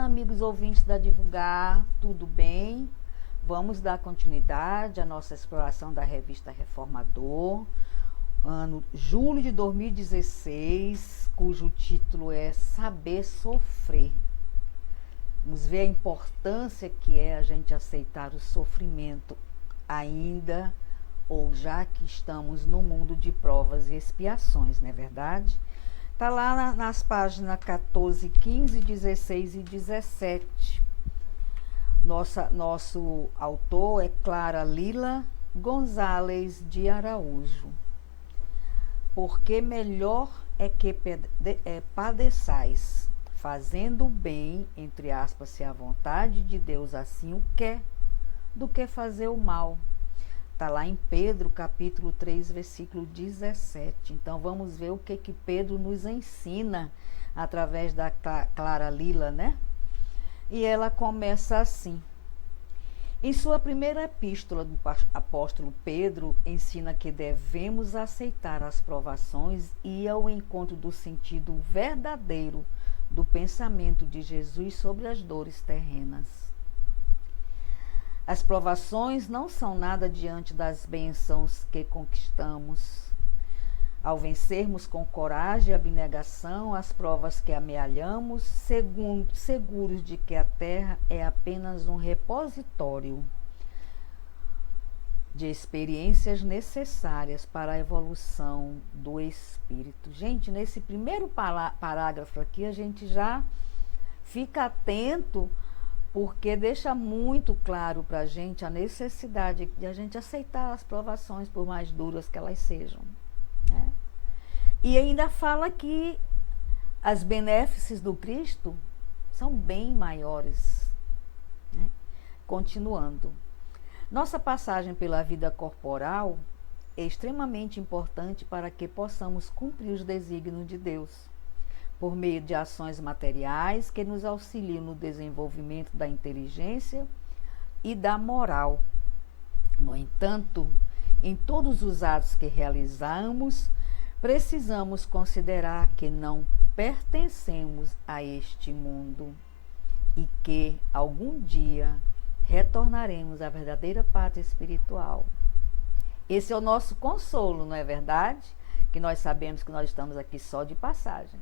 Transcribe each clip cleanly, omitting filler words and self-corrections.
Olá, amigos ouvintes da Divulgar, tudo bem? Vamos dar continuidade à nossa exploração da revista Reformador, ano julho de 2016, cujo título é Saber Sofrer. Vamos ver a importância que é a gente aceitar o sofrimento ainda, ou já que estamos no mundo de provas e expiações, não é verdade? Está lá nas páginas 14, 15, 16 e 17. Nosso autor é Clara Lila Gonzalez de Araújo. Porque melhor é que padeçais, fazendo o bem, entre aspas, se a vontade de Deus assim o quer, do que fazer o mal. Está lá em Pedro, capítulo 3, versículo 17. Então, vamos ver o que Pedro nos ensina através da Clara Lila, né? E ela começa assim. Em sua primeira epístola, do apóstolo Pedro ensina que devemos aceitar as provações e ir ao encontro do sentido verdadeiro do pensamento de Jesus sobre as dores terrenas. As provações não são nada diante das bênçãos que conquistamos. Ao vencermos com coragem e abnegação as provas que amealhamos, seguros de que a terra é apenas um repositório de experiências necessárias para a evolução do espírito. Gente, nesse primeiro parágrafo aqui, a gente já fica atento, porque deixa muito claro para a gente a necessidade de a gente aceitar as provações, por mais duras que elas sejam, né? E ainda fala que as benéfices do Cristo são bem maiores, né? Continuando. Nossa passagem pela vida corporal é extremamente importante para que possamos cumprir os desígnios de Deus, por meio de ações materiais que nos auxiliam no desenvolvimento da inteligência e da moral. No entanto, em todos os atos que realizamos, precisamos considerar que não pertencemos a este mundo e que, algum dia, retornaremos à verdadeira pátria espiritual. Esse é o nosso consolo, não é verdade? Que nós sabemos que nós estamos aqui só de passagem.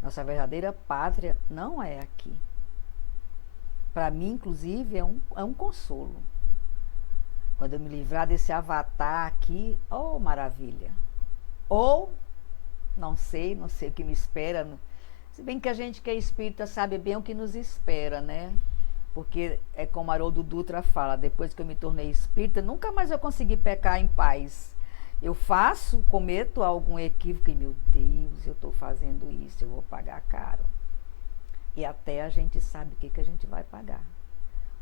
Nossa verdadeira pátria não é aqui. Para mim, inclusive, é um consolo. Quando eu me livrar desse avatar aqui, oh, maravilha. Ou, não sei o que me espera. Se bem que a gente que é espírita sabe bem o que nos espera, né? Porque é como Haroldo Dutra fala, depois que eu me tornei espírita, nunca mais eu consegui pecar em paz. Eu cometo algum equívoco e, meu Deus, eu estou fazendo isso, eu vou pagar caro. E até a gente sabe o que a gente vai pagar.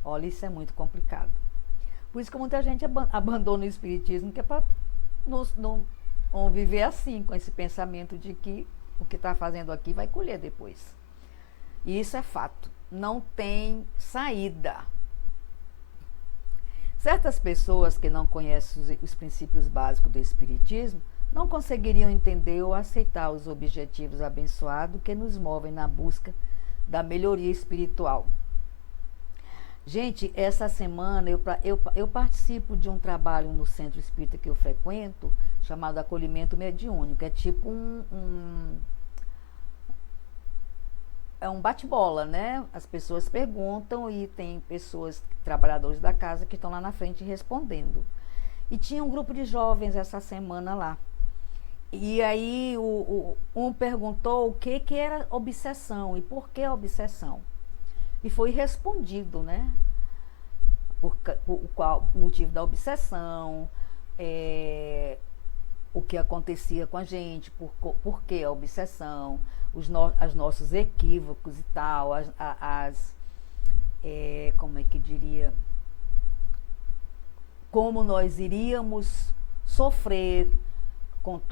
Olha, isso é muito complicado. Por isso que muita gente abandona o espiritismo, que é para não viver assim, com esse pensamento de que o que está fazendo aqui vai colher depois. E isso é fato. Não tem saída. Certas pessoas que não conhecem os princípios básicos do espiritismo não conseguiriam entender ou aceitar os objetivos abençoados que nos movem na busca da melhoria espiritual. Gente, essa semana eu participo de um trabalho no centro espírita que eu frequento, chamado Acolhimento Mediúnico. É tipo é um bate-bola, né? As pessoas perguntam e tem pessoas, trabalhadores da casa, que estão lá na frente respondendo. E tinha um grupo de jovens essa semana lá. E aí um perguntou o que era obsessão e por que obsessão. E foi respondido, né? Qual o motivo da obsessão, o que acontecia com a gente, por que a obsessão, os nossos equívocos e tal, como é que diria, como nós iríamos sofrer com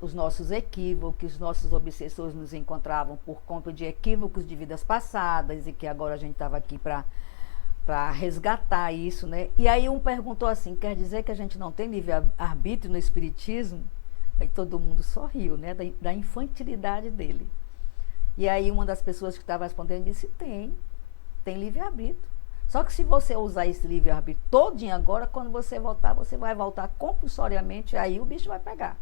os nossos equívocos, os nossos obsessores nos encontravam por conta de equívocos de vidas passadas e que agora a gente estava aqui para resgatar isso, né? E aí um perguntou assim, quer dizer que a gente não tem livre-arbítrio no espiritismo? Aí todo mundo sorriu, né? Da infantilidade dele. E aí uma das pessoas que estava respondendo disse, tem livre-arbítrio. Só que se você usar esse livre-arbítrio todinho agora, quando você voltar, você vai voltar compulsoriamente, aí o bicho vai pegar.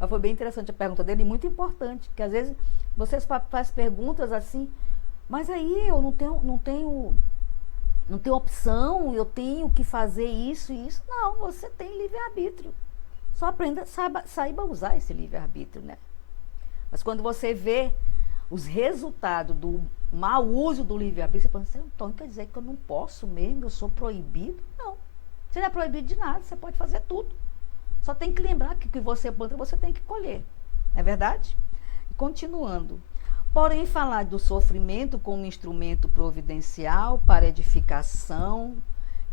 Mas foi bem interessante a pergunta dele, e muito importante, que às vezes vocês fazem perguntas assim, mas aí eu não tenho opção, eu tenho que fazer isso e isso. Não, você tem livre-arbítrio. Só aprenda, saiba usar esse livre-arbítrio, né? Mas quando você vê os resultados do mau uso do livre-arbítrio, você pensa, então quer dizer que eu não posso mesmo, eu sou proibido? Não, você não é proibido de nada, você pode fazer tudo. Só tem que lembrar que o que você planta, você tem que colher. Não é verdade? E continuando. Porém, falar do sofrimento como instrumento providencial para edificação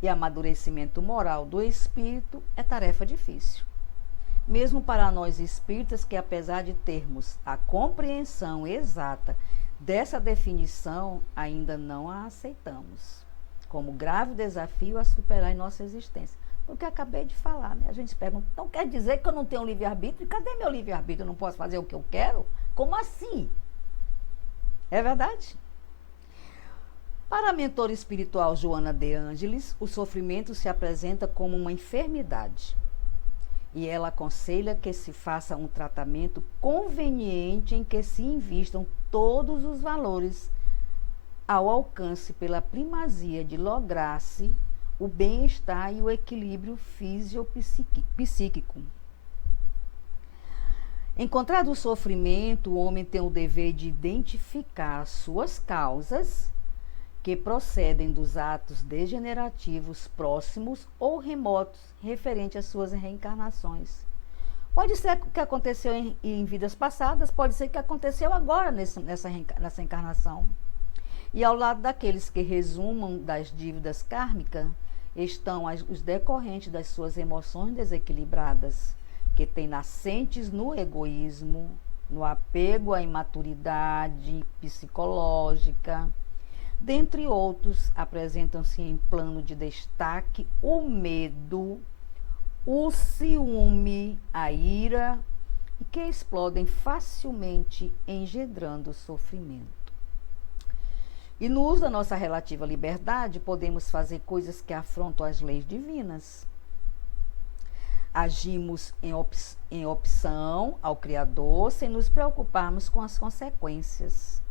e amadurecimento moral do espírito é tarefa difícil. Mesmo para nós espíritas que, apesar de termos a compreensão exata dessa definição, ainda não a aceitamos como grave desafio a superar em nossa existência. O que eu acabei de falar, né? A gente se pergunta, então quer dizer que eu não tenho livre-arbítrio? Cadê meu livre-arbítrio? Eu não posso fazer o que eu quero? Como assim? É verdade? Para a mentora espiritual Joana de Ângeles, o sofrimento se apresenta como uma enfermidade. E ela aconselha que se faça um tratamento conveniente em que se invistam todos os valores ao alcance pela primazia de lograr-se o bem-estar e o equilíbrio físico-psíquico. Encontrado o sofrimento, o homem tem o dever de identificar as suas causas, que procedem dos atos degenerativos próximos ou remotos referente às suas reencarnações. Pode ser que aconteceu em vidas passadas, pode ser que aconteceu agora nessa encarnação. E ao lado daqueles que resumam das dívidas kármicas, estão os decorrentes das suas emoções desequilibradas, que têm nascentes no egoísmo, no apego à imaturidade psicológica. Dentre outros, apresentam-se em plano de destaque o medo, o ciúme, a ira, e que explodem facilmente, engendrando sofrimento. E no uso da nossa relativa liberdade, podemos fazer coisas que afrontam as leis divinas. Agimos em opção ao Criador, sem nos preocuparmos com as consequências.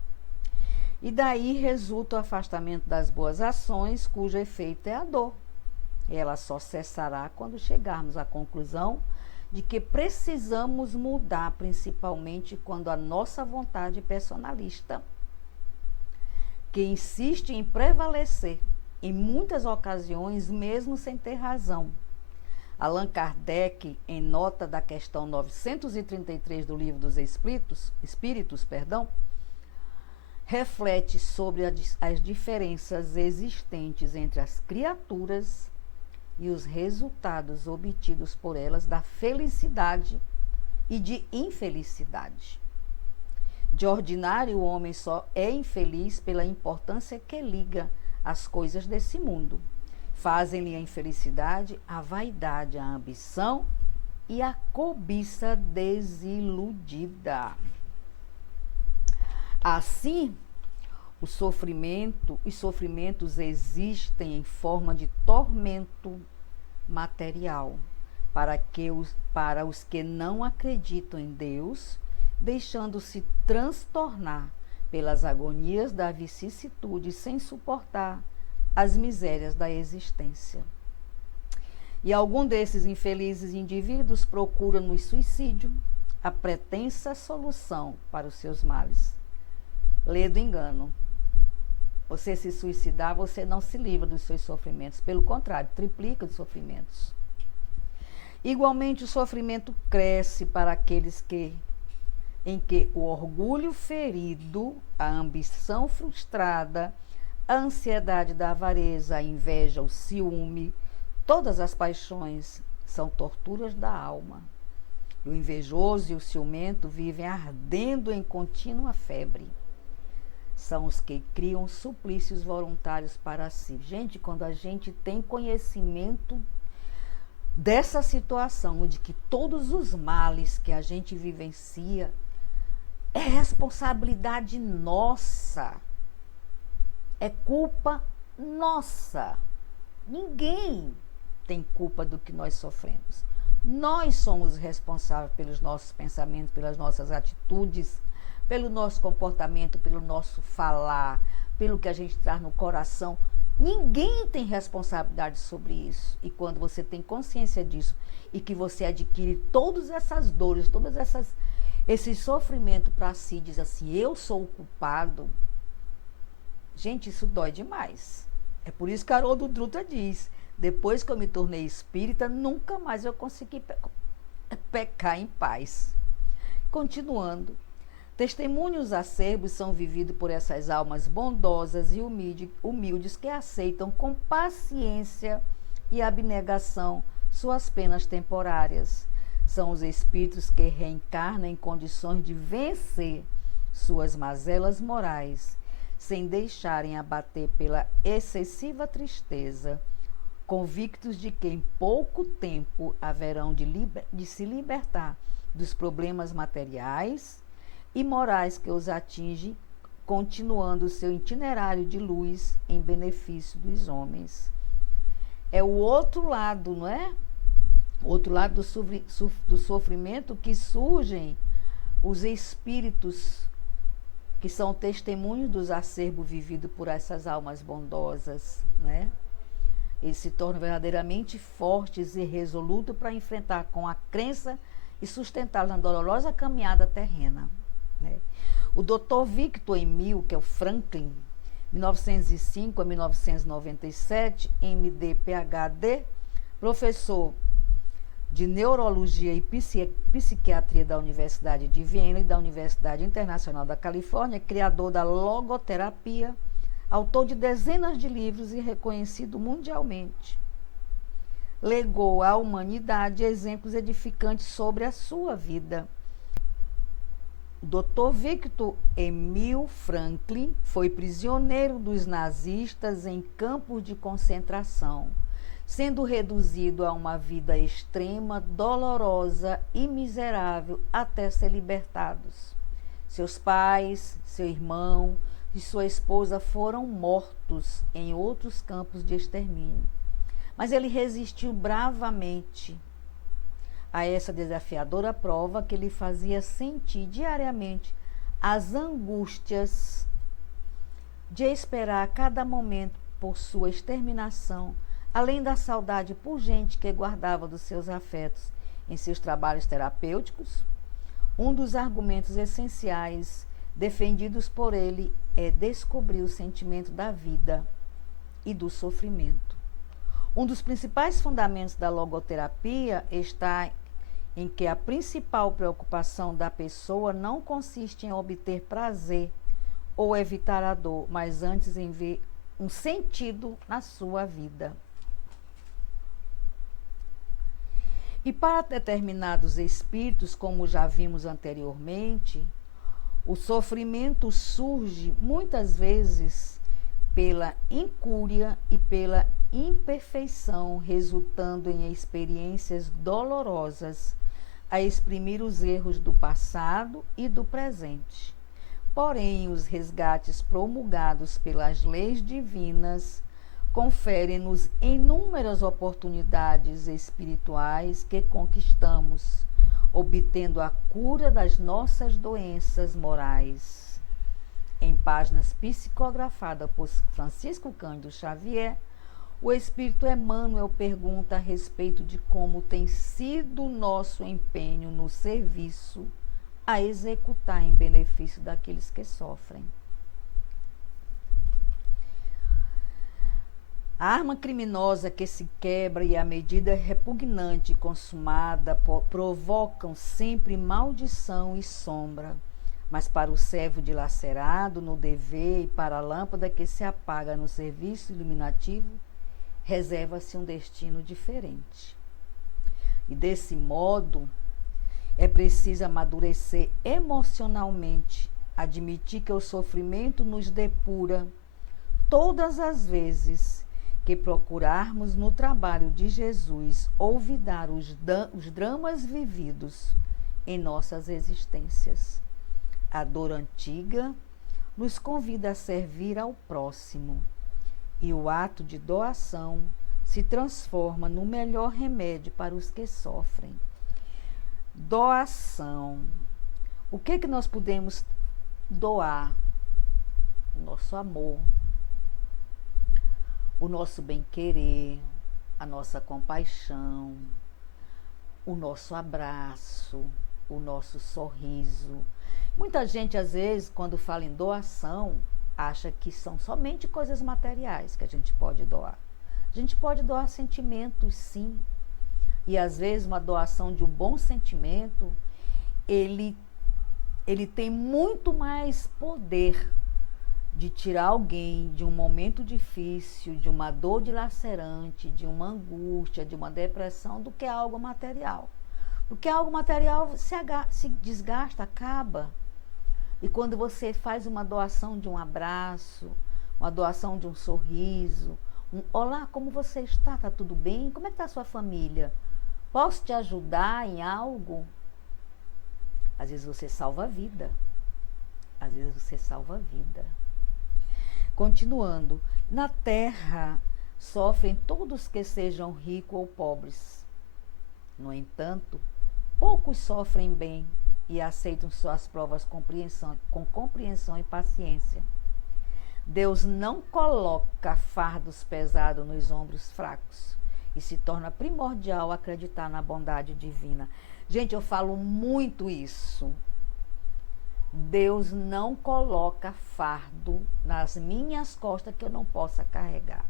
E daí resulta o afastamento das boas ações, cujo efeito é a dor. E ela só cessará quando chegarmos à conclusão de que precisamos mudar, principalmente quando a nossa vontade personalista, que insiste em prevalecer, em muitas ocasiões, mesmo sem ter razão. Allan Kardec, em nota da questão 933 do Livro dos Espíritos, reflete sobre as diferenças existentes entre as criaturas e os resultados obtidos por elas da felicidade e de infelicidade. De ordinário, o homem só é infeliz pela importância que liga às coisas desse mundo. Fazem-lhe a infelicidade, a vaidade, a ambição e a cobiça desiludida. Assim, os sofrimentos existem em forma de tormento material para os que não acreditam em Deus, deixando-se transtornar pelas agonias da vicissitude sem suportar as misérias da existência. E algum desses infelizes indivíduos procura no suicídio a pretensa solução para os seus males. Lê do engano. Você se suicidar, você não se livra dos seus sofrimentos. Pelo contrário, triplica os sofrimentos. Igualmente, o sofrimento cresce para aqueles em que o orgulho ferido, a ambição frustrada, a ansiedade da avareza, a inveja, o ciúme, todas as paixões são torturas da alma. E o invejoso e o ciumento vivem ardendo em contínua febre. São os que criam suplícios voluntários para si. Gente, quando a gente tem conhecimento dessa situação, de que todos os males que a gente vivencia É responsabilidade nossa. É culpa nossa. Ninguém tem culpa do que nós sofremos. Nós somos responsáveis pelos nossos pensamentos, pelas nossas atitudes, pelo nosso comportamento, pelo nosso falar, pelo que a gente traz no coração. Ninguém tem responsabilidade sobre isso. E quando você tem consciência disso e que você adquire todas essas dores, esse sofrimento para si, diz assim, eu sou o culpado. Gente, isso dói demais. É por isso que Haroldo Dutra diz, depois que eu me tornei espírita, nunca mais eu consegui pecar em paz. Continuando, testemunhos acerbos são vividos por essas almas bondosas e humildes que aceitam com paciência e abnegação suas penas temporárias. São os espíritos que reencarnam em condições de vencer suas mazelas morais, sem deixarem abater pela excessiva tristeza, convictos de que em pouco tempo haverão de se libertar dos problemas materiais e morais que os atingem, continuando o seu itinerário de luz em benefício dos homens. É o outro lado, não é? O outro lado do sofrimento que surgem os espíritos que são testemunhos dos acervos vividos por essas almas bondosas, né? Eles se tornam verdadeiramente fortes e resolutos para enfrentar com a crença e sustentar na dolorosa caminhada terrena, né? O Dr. Victor Emil, que é o Franklin, 1905 a 1997, MD, PhD, professor de Neurologia e Psiquiatria da Universidade de Viena e da Universidade Internacional da Califórnia, criador da logoterapia, autor de dezenas de livros e reconhecido mundialmente. Legou à humanidade exemplos edificantes sobre a sua vida. O Dr. Victor Emil Franklin foi prisioneiro dos nazistas em campos de concentração, sendo reduzido a uma vida extrema, dolorosa e miserável até ser libertados. Seus pais, seu irmão e sua esposa foram mortos em outros campos de extermínio. Mas ele resistiu bravamente a essa desafiadora prova que lhe fazia sentir diariamente as angústias de esperar a cada momento por sua exterminação, além da saudade pungente que guardava dos seus afetos em seus trabalhos terapêuticos. Um dos argumentos essenciais defendidos por ele é descobrir o sentimento da vida e do sofrimento. Um dos principais fundamentos da logoterapia está em que a principal preocupação da pessoa não consiste em obter prazer ou evitar a dor, mas antes em ver um sentido na sua vida. E para determinados espíritos, como já vimos anteriormente, o sofrimento surge muitas vezes pela incúria e pela imperfeição, resultando em experiências dolorosas a exprimir os erros do passado e do presente. Porém, os resgates promulgados pelas leis divinas conferem-nos inúmeras oportunidades espirituais que conquistamos, obtendo a cura das nossas doenças morais. Em páginas psicografadas por Francisco Cândido Xavier, o Espírito Emmanuel pergunta a respeito de como tem sido o nosso empenho no serviço a executar em benefício daqueles que sofrem. A arma criminosa que se quebra e a medida repugnante consumada provocam sempre maldição e sombra, mas para o servo dilacerado no dever e para a lâmpada que se apaga no serviço iluminativo, reserva-se um destino diferente. E desse modo, é preciso amadurecer emocionalmente, admitir que o sofrimento nos depura todas as vezes que procurarmos no trabalho de Jesus olvidar os dramas vividos em nossas existências. A dor antiga nos convida a servir ao próximo, e o ato de doação se transforma no melhor remédio para os que sofrem. Doação. O que nós podemos doar? O nosso amor, o nosso bem-querer, a nossa compaixão, o nosso abraço, o nosso sorriso. Muita gente, às vezes, quando fala em doação, acha que são somente coisas materiais que a gente pode doar. A gente pode doar sentimentos, sim. E, às vezes, uma doação de um bom sentimento, ele tem muito mais poder de tirar alguém de um momento difícil, de uma dor dilacerante, de uma angústia, de uma depressão, do que algo material. Porque algo material se desgasta, acaba. E quando você faz uma doação de um abraço, uma doação de um sorriso, olá, como você está? Está tudo bem? Como é que está a sua família? Posso te ajudar em algo? Às vezes você salva a vida. Às vezes você salva a vida. Continuando, na terra sofrem todos que sejam ricos ou pobres. No entanto, poucos sofrem bem e aceitam suas provas com compreensão e paciência. Deus não coloca fardos pesados nos ombros fracos e se torna primordial acreditar na bondade divina. Gente, eu falo muito isso. Deus não coloca fardo nas minhas costas que eu não possa carregar.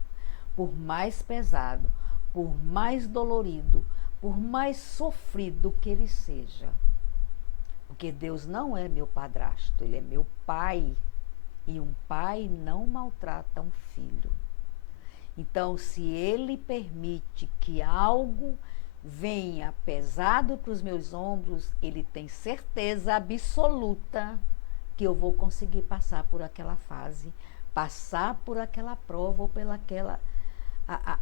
Por mais pesado, por mais dolorido, por mais sofrido que ele seja. Porque Deus não é meu padrasto, ele é meu pai. E um pai não maltrata um filho. Então, se ele permite que algo venha pesado para os meus ombros, ele tem certeza absoluta que eu vou conseguir passar por aquela fase, passar por aquela prova ou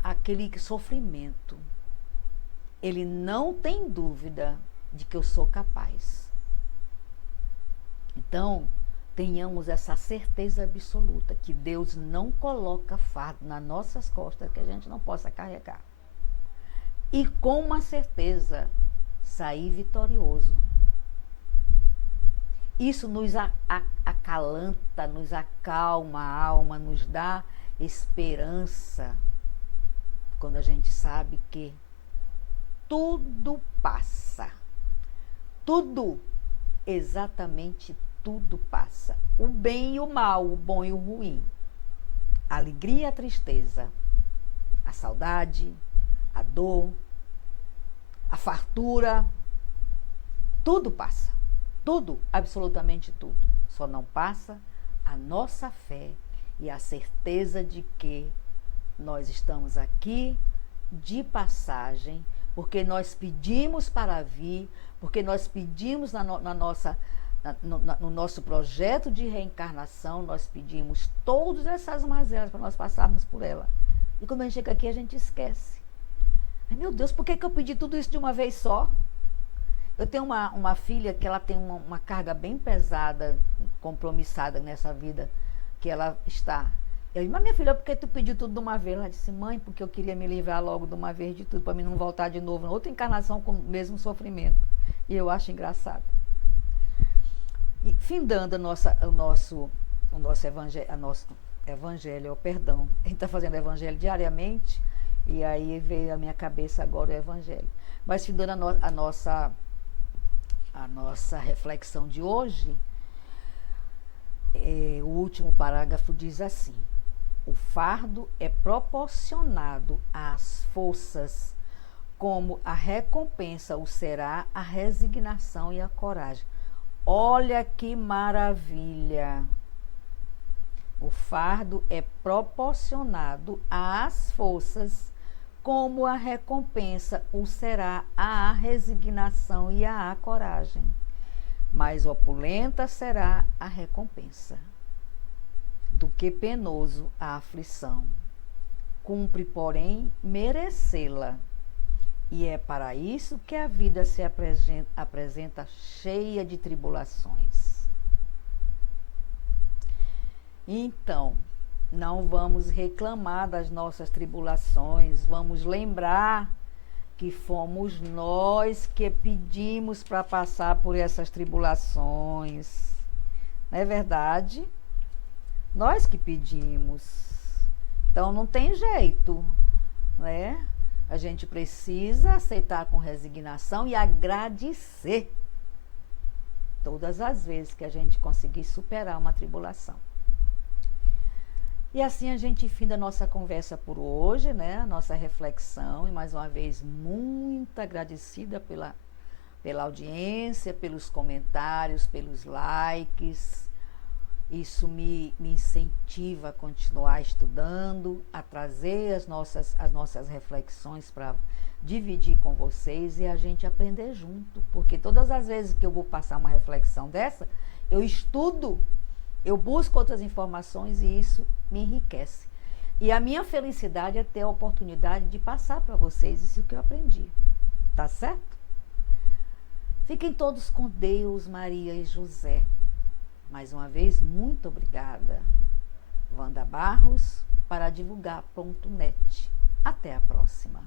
aquele sofrimento. Ele não tem dúvida de que eu sou capaz. Então, tenhamos essa certeza absoluta que Deus não coloca fardo nas nossas costas que a gente não possa carregar. E com uma certeza, sair vitorioso. Isso nos acalanta, nos acalma a alma, nos dá esperança, quando a gente sabe que tudo passa. Tudo, exatamente tudo passa. O bem e o mal, o bom e o ruim. A alegria e a tristeza, a saudade, a dor, a fartura, tudo passa. Tudo, absolutamente tudo. Só não passa a nossa fé e a certeza de que nós estamos aqui de passagem, porque nós pedimos para vir, porque nós pedimos no nosso projeto de reencarnação, nós pedimos todas essas mazelas para nós passarmos por ela. E quando a gente chega aqui, a gente esquece. Ai, meu Deus, por que eu pedi tudo isso de uma vez só? Eu tenho uma filha que ela tem uma carga bem pesada, compromissada nessa vida que ela está. Eu disse, mas minha filha, por que tu pediu tudo de uma vez? Ela disse, mãe, porque eu queria me livrar logo de uma vez de tudo, para mim não voltar de novo, outra encarnação com o mesmo sofrimento. E eu acho engraçado. E findando o nosso evangelho, perdão, a gente está fazendo evangelho diariamente, e aí veio à minha cabeça agora o evangelho. Mas findando a nossa reflexão de hoje, o último parágrafo diz assim: o fardo é proporcionado às forças, como a recompensa o será a resignação e a coragem. Olha que maravilha! O fardo é proporcionado às forças, como a recompensa o será a resignação e a coragem. Mais opulenta será a recompensa do que penoso a aflição. Cumpre, porém, merecê-la. E é para isso que a vida se apresenta cheia de tribulações. Então, não vamos reclamar das nossas tribulações, vamos lembrar que fomos nós que pedimos para passar por essas tribulações. Não é verdade? Nós que pedimos. Então não tem jeito, né? A gente precisa aceitar com resignação e agradecer todas as vezes que a gente conseguir superar uma tribulação. E assim a gente finda a nossa conversa por hoje, né? A nossa reflexão. E mais uma vez, muito agradecida pela audiência, pelos comentários, pelos likes. Isso me incentiva a continuar estudando, a trazer as nossas reflexões para dividir com vocês e a gente aprender junto. Porque todas as vezes que eu vou passar uma reflexão dessa, eu estudo, eu busco outras informações e isso me enriquece. E a minha felicidade é ter a oportunidade de passar para vocês isso que eu aprendi. Tá certo? Fiquem todos com Deus, Maria e José. Mais uma vez, muito obrigada. Wanda Barros para divulgar.net. Até a próxima.